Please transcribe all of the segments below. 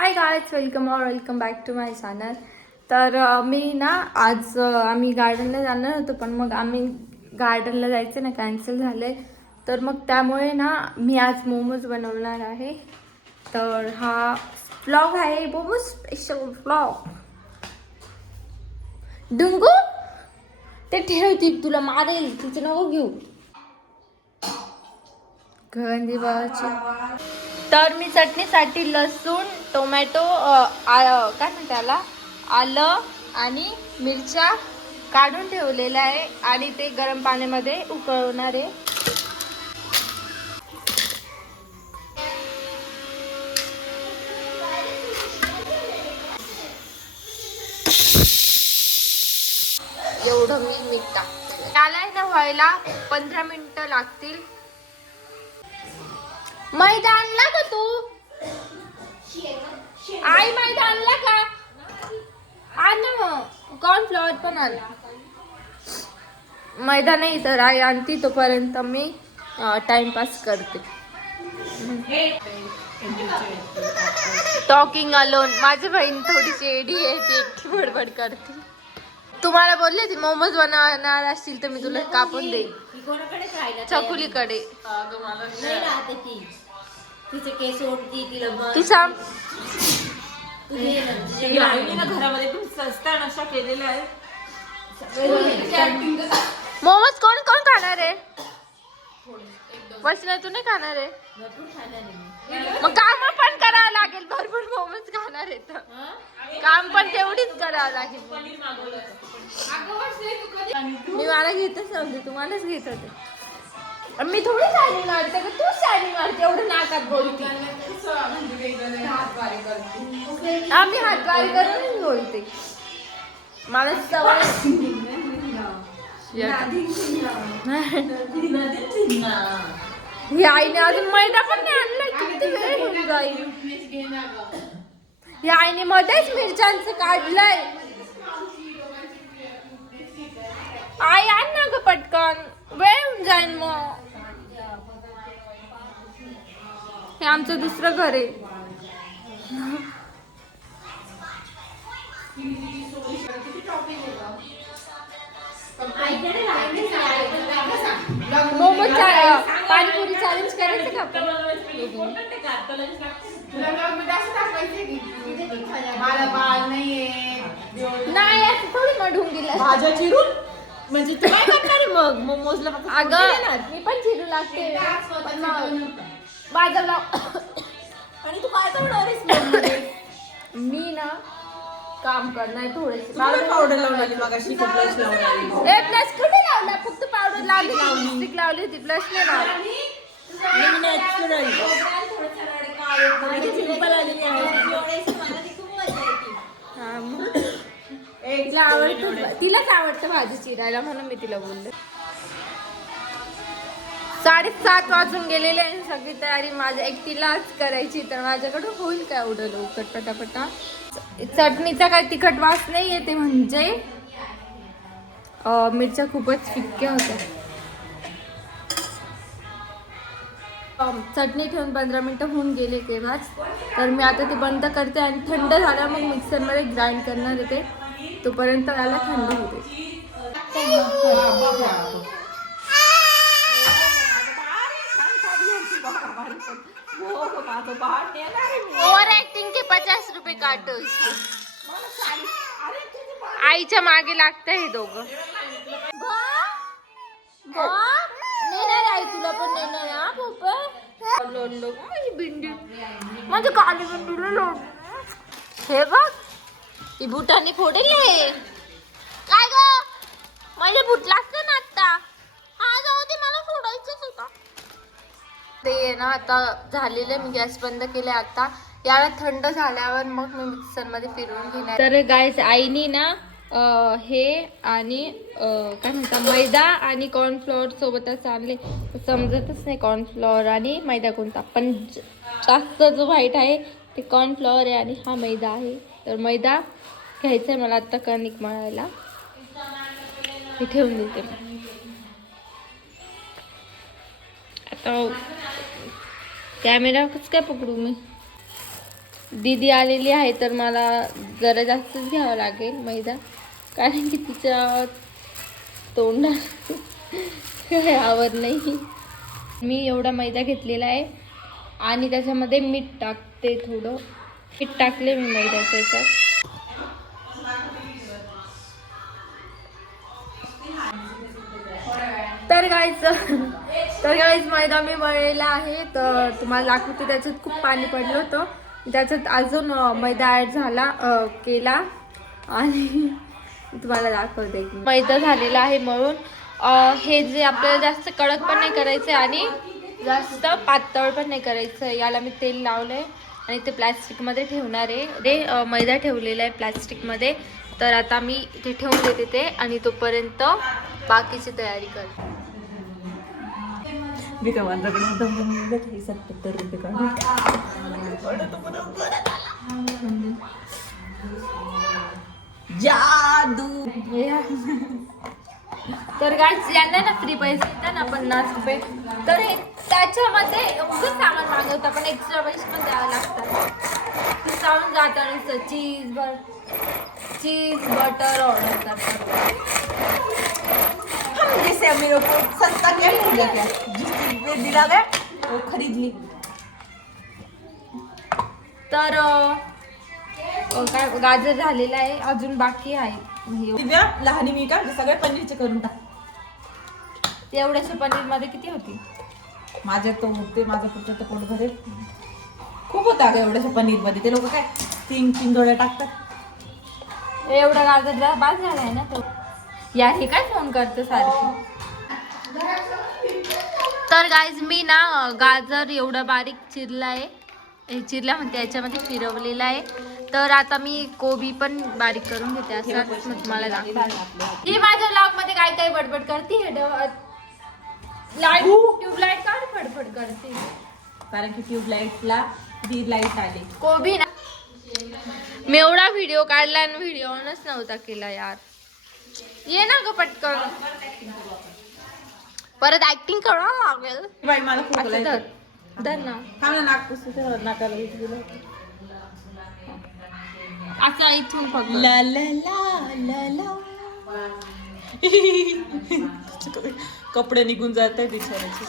High guys, welcome back to my channel. तर मी ना आज आम्ही गार्डनला जाणार होतो, पण मग आम्ही गार्डनला जायचं ना कॅन्सल झाले. तर मग त्यामुळे ना मी आज मोमोज बनवणार आहे. तर हा व्लॉग आहे, मोमोज स्पेशल व्लॉग. डुंगू ते ठेवती, तुला मारेल, तिचं नको घेऊ. गंदी बाबाची. तर मी चटणीसाठी लसूण, टोमॅटो, काय म्हणते त्याला, आलं आणि मिरच्या काढून ठेवलेल्या आहे आणि ते गरम पाण्यामध्ये उकळवणार आहे. एवढं मी मीठ टाकते. त्याला ना व्हायला 15 मिनिटं लागतील. मैदा आणला का तू? आई मैदा आणला का? आण ना मग, कॉर्नफ्लॉवर पण आण. मैदा नाही तर आई आणती, तोपर्यंत मी टाइमपास करते. Talking alone. माझी बहीण थोडीशी एडी आहे, ती एकटी बडबड करते. तुम्हाला बोलले ती मोमोज बनवणार असतील तर मी तुला कापून देईन. चकुलीकडे तिचे केस ओढती, तिला ती सांग. घरामध्ये पण सस्ता नशा केलेला आहे. मोमोज कोण कोण खाणार आहे? वैष्णव तू नाही खाणार आहे? मग काम पण करावं लागेल. भरपूर मोमोज खाणार आहे तर काम पण तेवढीच करावं लागेल. मी मला घेतच नव्हते, तुम्हालाच घेत होते. मी थोडी शायनिंग मारते का, तू शायनिंग मारते. एवढं नाकात बोलते. आम्ही हातवारी करूनच बोलते. मला सवय. ही आईने अजून मैदा पण नाही आणलाय. किती वेळ होऊन जाईल. या आईने मध्येच मिरच्यांचं काढलंय. आई आण ना ग पटकन, वेळ होऊन जाईल मग. हे आमचं दुसरं घर आहे. मोमोज पाणीपुरी चॅलेंज करायचं का आपण? नाही असं थोडी मढून दिलं. भाज्या चिरून म्हणजे तू काय करणार आहे मग मोमोजला? अगं मी पण चिरू लागते. माझं आणि तू काय करणार आहेस? मी ना काम करणार थोडेसे. पावडर लावली मगाशी, ब्लश लावली. ए ब्लश कुठे लावला? फक्त पावडर लावली, लिपस्टिक लावली होती, ब्लश नाही लावली. तिला आवडतं, तिलाच आवडतं भाजी चिरायला, म्हणून मी तिला बोलले. 7:30 वाजून गेलेले आणि सगळी तयारी माझ्या एकटीलाच करायची. तर माझ्याकडून होईल काय एवढं लवकर पटापटा? चटणीचा काय तिखट वास नाही येते, म्हणजे मिरच्या खूपच फिक्क्या होत्या. चटणी ठेवून 15 मिनिटं होऊन गेले तेव्हाच. तर मी आता ते बंद करते आणि थंड झाल्यावर मग मिक्सरमध्ये ग्राइंड करणार होते. तोपर्यंत याला थंड होते. ओव्हर ऍक्टिंग के 50 रुपये काटो. आईच्या मागे लागतं हे दोघं. नेणार आई, तुला पण नेणार हा पोपट. बिंडी माझं काली बिंडीला लोड. हे बघ, ती बुटाने फोडेल आहे. काय ग, माझे बुट लागतं ना आता. हा जाऊ दे, मला फोडायचंच होता ते ना. आता झालेलं, मी गॅस बंद केले. आता याला थंड झाल्यावर मग मी मिक्सरमध्ये फिरवून घेणार. तर गाईस, आईनी ना हे आणि काय म्हणता, मैदा आणि कॉर्नफ्लॉवर सोबतच आणले. समजतच नाही कॉर्नफ्लॉवर आणि मैदा कोणता, पण जास्त जो व्हाईट आहे ते कॉर्नफ्लॉवर आहे आणि हा मैदा आहे. तर मैदा घ्यायचा आहे मला आता कणिक मळायला. हे ठेवून देते आता. कॅमेरा कसं काय पकडू मी? दीदी आलेली आहे तर मला जरा जास्तच घ्यावं लागेल मैदा, कारण की तिच्या तोंडात काय आवर नाही. मी एवढा मैदा घेतलेला आहे आणि त्याच्यामध्ये मीठ टाकते. थोडं मीठ टाकले मी मैद्याच्या याच्यात. तर गाईज मैदा मी मळलेला आहे. तर तुम्हाला दाखवते, त्याच्यात खूप पाणी पडलं होतं, त्याच्यात अजून मैदा ॲड झाला केला आणि तुम्हाला दाखवते. मैदा झालेला आहे मळून. हे जे आपल्याला जास्त कडक पण नाही करायचं आणि जास्त पातळ पण नाही करायचं. याला मी तेल लावलंय आणि ते प्लॅस्टिकमध्ये ठेवणार आहे. ते मैदा ठेवलेला आहे प्लॅस्टिकमध्ये. तर आता मी ते ठेवून देते ते आणि तोपर्यंत बाकीची तयारी करते. जादू. तर गाईज यांना ना फ्री पैसे येतात ना 50 रुपये. तर हे त्याच्यामध्ये खूप सामान मागवतं पण एक्स्ट्रा पैसे पण द्यावे लागतात. ते जाऊन जाताना चीज बटर ऑर्डर करतात. हम जैसे अमीरों को सस्ता क्या मिल गया, जिस चीज पे दिला गया वो खरीद ली. तर काय गाजर झालेला आहे, अजून बाकी आहे. दिव्या लहानी मी का सगळे पनीरचे करून टाक. एवढ्याशा पनीर मध्ये किती होती? माझ्या तो होते, माझं पुढचं पोट भरेल. खूप होता ग एवढ्याशा पनीर मध्ये. ते लोक काय 3 दोड्या टाकतात. एवढा गाजर बाद झालाय ना तो. या हे काय फोन करतो सारखी. तर गाईज मी ना गाजर एवढा बारीक चिरला आहे, चिरला म्हणते याच्यामध्ये फिरवलेला आहे. तर आता मी कोबी पण बारीक करून घेते. असं मग तुम्हाला दाखवते. ही माझ्या ब्लॉग मध्ये काय काय बडबड करते. लाईट ट्यूबलाईट काढ फडफड करते, कारण की ट्यूबलाईटला दीड लाईट आली. कोबी ना मी एवढा व्हिडिओ काढला आणि व्हिडिओ ऑनच नव्हता केला यार. ये ना ग पटकन, परत ऍक्टिंग करावं लागेल. बाई मला खूप असं धर धर ना, थांब ना, नाक पुसते नाकाला दिलं. असं इथून फक्त ला ला ला ला ला. कपडे निघून जात आहे बिचाराचे.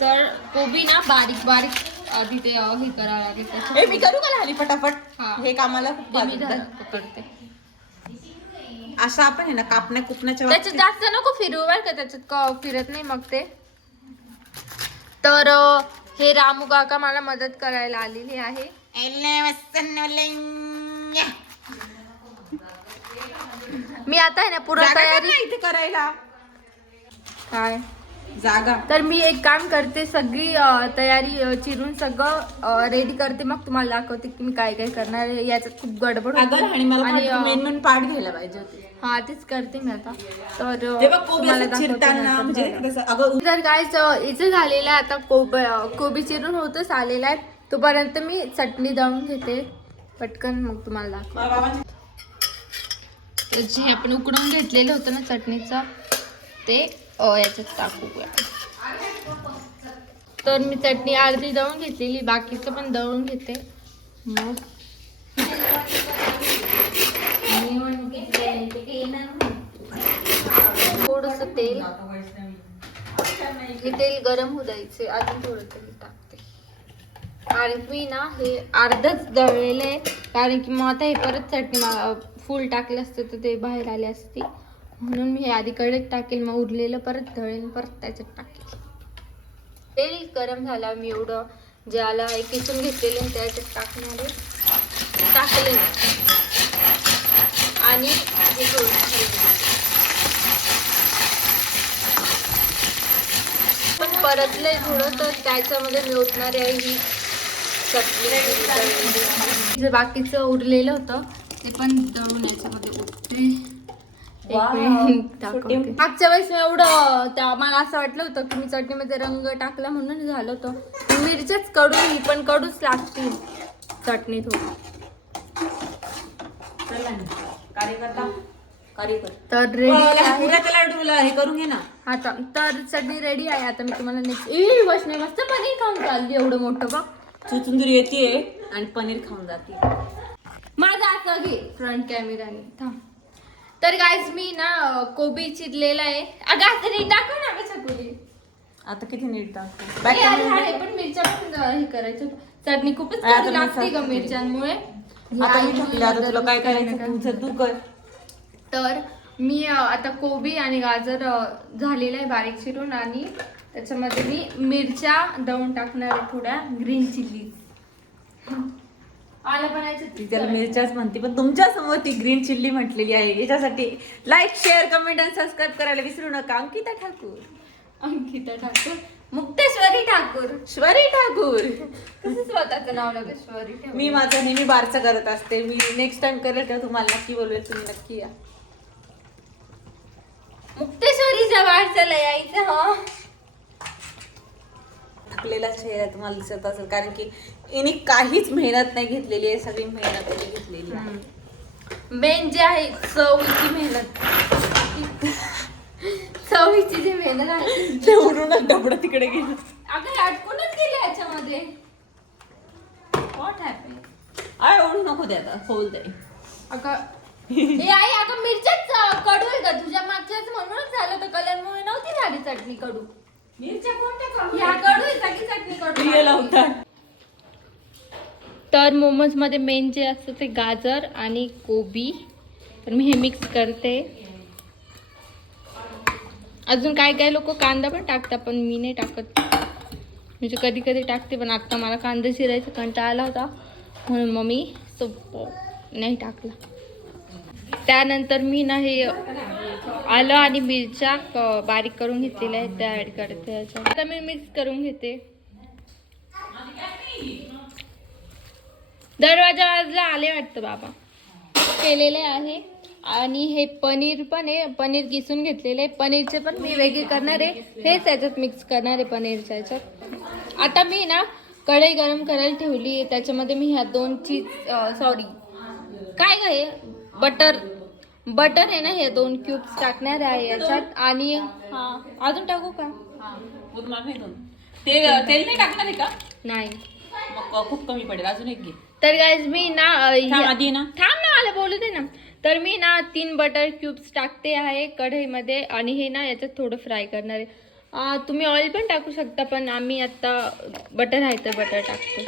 तर कोबी ना बारीक बारीक आधी ते हे करावं लागेल त्याच्यात. ए मी करू का लहानी फटाफट. हा. हे कामाला खूप मी पकडते. असं आपण आहे ना कापण्या कुपण्याच्या त्याच्यात जास्त नको फिरवू बरं का, त्याच्यात फिरत नाही मग ते. तर हे रामू काका मला मदत करायला आलेली आहे. मी आता आहे ना पूर्ण तयारी इथे करायला काय जागा. तर मी एक काम करते, सगळी तयारी चिरून सगळं रेडी करते, मग तुम्हाला दाखवते की मी काय काय करणार आहे. याच्यात खूप गडबड होती. आणि मला मेन पार्ट घ्यायला पाहिजे होते. हा तेच करते मी आता. तर तुम्हाला चिरताना म्हणजे अगं तर काय इथे झालेलं आहे आता. कोबी चिरून होतच आलेला आहे. तोपर्यंत मी चटणी दळून घेते पटकन, मग तुम्हाला दाखवते. जे आपण उकडून घेतलेलं होतं ना चटणीचं ते याच्यात टाकूया. तर मी चटणी अर्धी दळून घेतलेली, बाकीचं पण दळून घेते. मग थोडस तेल, हे तेल गरम होऊ द्यायचे. अजून थोडं तेल टाकते, कारण मी ना हे अर्धच दळलेलं आहे, कारण की मग आता हे परत चटणी फुल टाकलं असतं तर ते बाहेर आले असते, म्हणून मी हे आधी कढईत टाकेल, मग उरलेलं परत दळेल, परत त्याच्यात टाकेल. तेल गरम झाला, मी एवढं ज्याला किसून घेतलेलं आहे त्याच्यात टाकले आणि हे पण परतलंय थोडं, तर त्याच्यामध्ये मी ओतणार आहे ही चटणी. जे बाकीचं उरलेलं होतं ते पण दळून याच्यामध्ये ओतते. मागच्या वेळेस मी एवढं मला असं वाटलं होतं की मी चटणीमध्ये रंग टाकला म्हणून झालं होतं. मिरच्याच कडू, ही पण कडूच लागतील चटणी थोडी. तर रेडी हे करून घे ना आता. तर चटणी रेडी आहे. आता मी तुम्हाला नेक्स्ट वैष्णवी मस्त पनीर खाऊन चालली, एवढं मोठं बघ. चुचुंदरी येते आणि पनीर खाऊन जाते. माझा आता घे फ्रंट कॅमेराने थांब. तर गाईज मी ना कोबी चिरलेला आहे. अगं आता नीट दाखव ना कसं कोबी. आता किती नीट टाकतो. हे आहे पण मिरच्या पण हे करायचं. चटणी खूपच आता कडू मी लागते ग टाकते. मिरच्यांमुळे. आता मी टाकले. आता तुला काय करायचं तुझं तू कर. तर मी आता कोबी आणि गाजर झालेलं आहे बारीक चिरून आणि त्याच्यामध्ये मी मिरच्या दळून टाकणार आहे थोड्या ग्रीन चिल्ली. आलं बनायचं ती त्याला मिरच्याच म्हणते पण तुमच्या समोर ती ग्रीन चिल्ली म्हटलेली आहे. याच्यासाठी लाईक शेअर कमेंट आणि सबस्क्राईब करायला विसरू नका. अंकिता ठाकूर. अंकिता ठाकूर. मुक्तेश्वरी ठाकूर. श्वरी ठाकूर. कसं स्वतःचं नाव लागेल श्वरी ठाकूर. मी माझं नेहमी बारचं करत असते. मी नेक्स्ट टाइम करेल तेव्हा तुम्हाला नक्की बोलवेल. तुम्ही नक्की या. मुक्तेश्वरीच्या वारसाला यायचं हा. थकलेला चेहरा तुम्हाला दिसत असेल कारण की हिने काहीच मेहनत नाही घेतलेली आहे. सगळी मेहनत हिने घेतलेली आहे. मेन जे आहे चवीची मेहनत. चवीची जी मेहनत आहे ते उडूनच डबडं तिकडे गेलं. अगं अटकूनच गेले याच्यामध्ये. What happen. आय ओढू नको दे आता होल दे. अगं हे आई अगं मिरच्याच कडू आहे का तुझ्या मागच्याच म्हणूनच झालं तर कलरमुळे नव्हती झाली चटणी कडू. मिरच्या कोणत्या कडू? ह्या कडू आहे सगळी चटणी कडू. तर मोमोज मध्ये मेन जे असतं ते गाजर आणि कोबी. तर मी हे मिक्स करते. अजून काय काय लोक कांदा पण टाकतात पण मी नाही टाकत. म्हणजे कधी कधी टाकते पण आता मला कांदा चिरायचा कंटाळा आला होता म्हणून मग मी नाही टाकला. त्यानंतर मी ना हे आलं आणि मिरच्या बारीक करून घेतलेल्या आहेत त्या ऍड करते याच्यात. आता मी मिक्स करून घेते. दरवाजा वाजला आले वाटतं बाबा. केलेले आहे आणि हे पनीर पण आहे. पनीर किसून घेतलेले आहे. पनीरचे पण मी वेगळे करणार आहे. हेच याच्यात मिक्स करणार आहे पनीरच्या याच्यात. आता मी ना कढई गरम करायला ठेवली आहे. त्याच्यामध्ये मी ह्या 2 चीज सॉरी काय ग हे बटर आहे ना हे 2 क्यूब्स टाकणार आहे याच्यात. आणि अजून टाकू का? तेल नाही टाकणार आहे का? नाही मग खूप कमी पडेल. अजून एक घे. तर गाईज मी ना आधी ना थांब ना मला बोलू दे ना. तर मी ना 3 बटर क्यूब्स टाकते आहे कढईमध्ये आणि हे ना याच्यात थोडं फ्राय करणार आहे. तुम्ही ऑइल पण टाकू शकता पण आम्ही आता बटर आहे तर बटर टाकतो.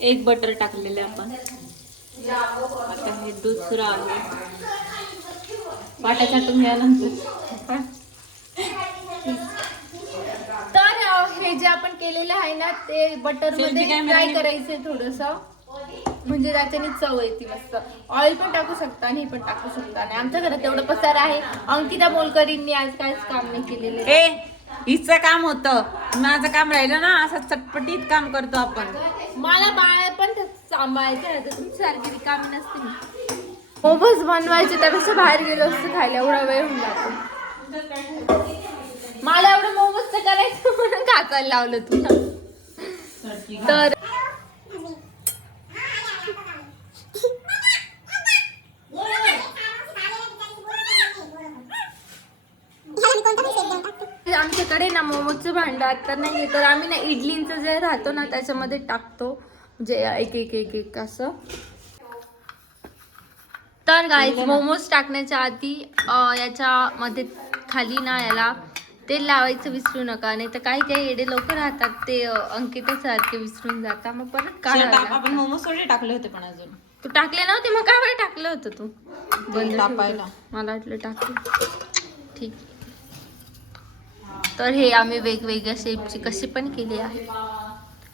एक बटर टाकलेलं आपण. आता हे दुसरं आहे. वाटा चाटून घ्यानंतर तर हे जे आपण केलेलं आहे ना ते बटर मध्ये फ्राय करायचंय थोडस. म्हणजे त्याच्याने चव येते मस्त. ऑइल पण टाकू शकता आणि हे पण टाकू शकता. आणि आमच्या घरात एवढं पसार आहे. अंकिता मोलकरींनी आज काहीच काम नाही केलेले. हिचं काम होतं. माझं काम राहिलं ना असं चटपटीत काम करतो आपण. मला बाळ पण सांभाळायचं आहे. तुमची सारखी रिकामी नसते. मोमोज बनवायचे त्यापेक्षा बाहेर गेलो असतं खायला. एवढा वेळ होऊन जातो. मला एवढं मोमोजचं करायचं म्हणून काचायला लावलं तुला. तर आमच्याकडे ना मोमोजचं भांडं आता नाही तर आम्ही ना इडलींचं जे राहतो ना त्याच्यामध्ये टाकतो. म्हणजे एक असं. तर गाईज मोमोज टाकण्याच्या आधी याच्यामध्ये खाली ना याला तेल लावायचं विसरू नका. नाही तर काही काही एडे लोक राहतात ते अंकितासारखे विसरून जातात मग परत काढायला. आपण मोमोज थोडे टाकले होते पण अजून तू टाकले नव्हते मग काय बरं टाकलं होतं तू? बंद टाकायला. मला वाटलं टाकलं. ठीक. तर हे आम्ही वेगवेगळ्या शेपची कशी पण केली आहे.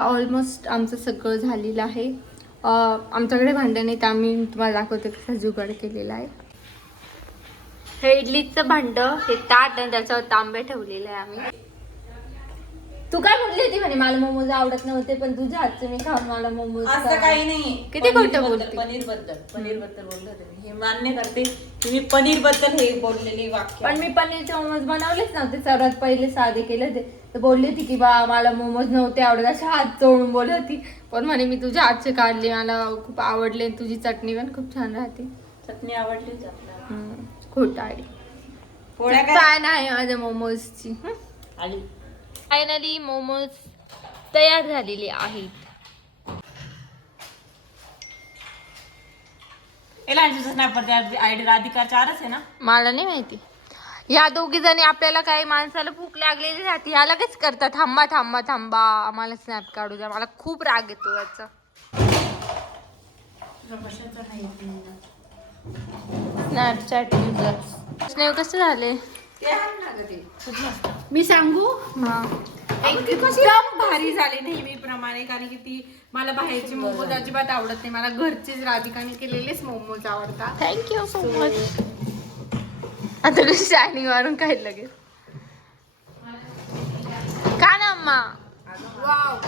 ऑलमोस्ट आमचं सगळं झालेलं आहे. आमच्याकडे भांडं नाही तर आम्ही तुम्हाला दाखवते कसा जुगाड केलेला आहे. हे इडलीचं भांडं, हे ताट आणि त्याच्यावर तांबे ठेवलेले आहे आम्ही. तू काय म्हटली होती म्हणे मला मोमोज आवडत नव्हते पण तुझ्या हातचे मी खाऊन मला मोमोज. असं काही नाही. किती खोटं बोलते. पनीर बद्दल बोलले होते मी. हे मान्य करते की मी पनीर बद्दल हे बोललेले वाक्य. पण मी पनीरचे मोमोज बनवलेच नव्हते. सर्वात पहिले साधे केले होते. तर बोलली होती की बा मला मोमोज नव्हते आवडत अशा हात चोळून बोलत होती. पण म्हणे मी तुझ्या हातचे काढले मला खूप आवडले. तुझी चटणी पण खूप छान राहते. चटणी आवडली. खोटाडी पोळ्या काय नाही माझ्या मोमोजची. आली. फायनली मोमोज तयार झालेली आहेत. स्नॅपवरती आयडी राधिका 4च आहे ना. मला नाही माहिती. ह्या दोघी जणी आपल्याला काही माणसाला भूक लागलेली राहते ह्या लगेच करतात थांबा थांबा थांबा आम्हाला स्नॅप काढू द्या. मला खूप राग येतो याचा. स्नॅपचॅट युजर्स स्नेव कसे झाले मी सांगू हा एकदम भारी झाले नेहमीप्रमाणे. कारण की ती मला बाहेरचे मोमोज अजिबात आवडत नाही. मला घरचेच राधिकाने केलेलेच मोमोज आवडतात. Thank you so much. आता कशी शायनिंग मारून काय लगेच का ना अम्मा. वाव